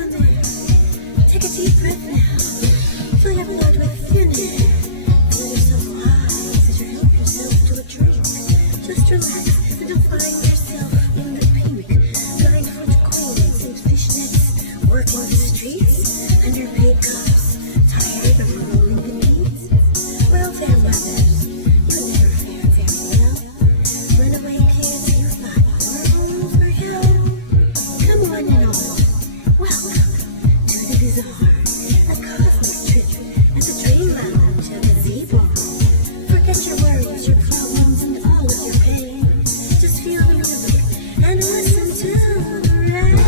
on there. Take a deep breath now. Fill your blood with thin air. Feel yourself rise as you help yourself to a drink. Just relax and you'll find yourself in the pink. 9-foot queens and fishnets, working the streets, underpaid cops, tired of rolling the beats. Welfare mothers, you never fare very well. Runaway kids, you thought you were home for hell. Come on and all, welcome to the bizarre, a cosmic trip at the dream lounge of the Z-Bar. Forget your worries, your problems, and all of your pain. Just feel the music and listen to the rain.